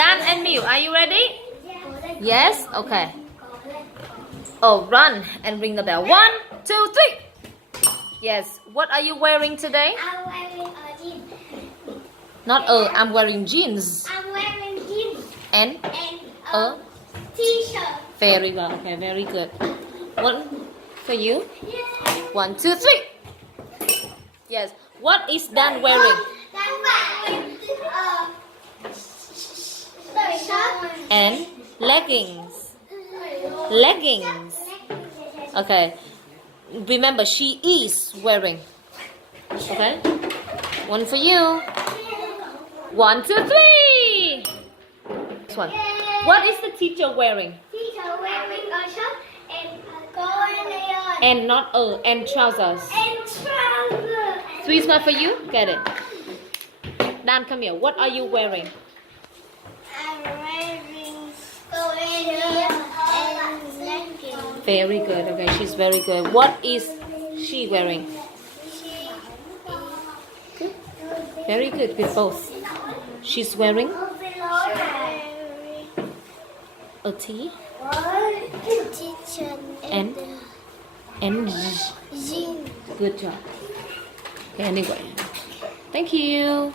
Dan and Miu, are you ready? Yes? Okay. Oh, run and ring the bell. 1, 2, 3. Yes. What are you wearing today? I'm wearing a jeans. Not I'm wearing jeans. I'm wearing jeans And and a t-shirt. very well. Okay, very good. One for you. Yeah. 1, 2, 3. Yes. What is Dan wearing? I'm wearing shirt And leggings. Leggings. Okay. Remember, she is wearing. Okay. One for you. 1, 2, 3. This one. What is the teacher wearing? Teacher wearing a shirt and a golden layer And not and trousers. and trousers. 3 smile for you. Get it. Dan, come here. What are you wearing? I'm wearing golden layer and leggings. Very good. Okay, she's very good. What is she wearing? Good. Very good with both. She's wearing a tee and jeans. good job. Okay, anyway. Thank you.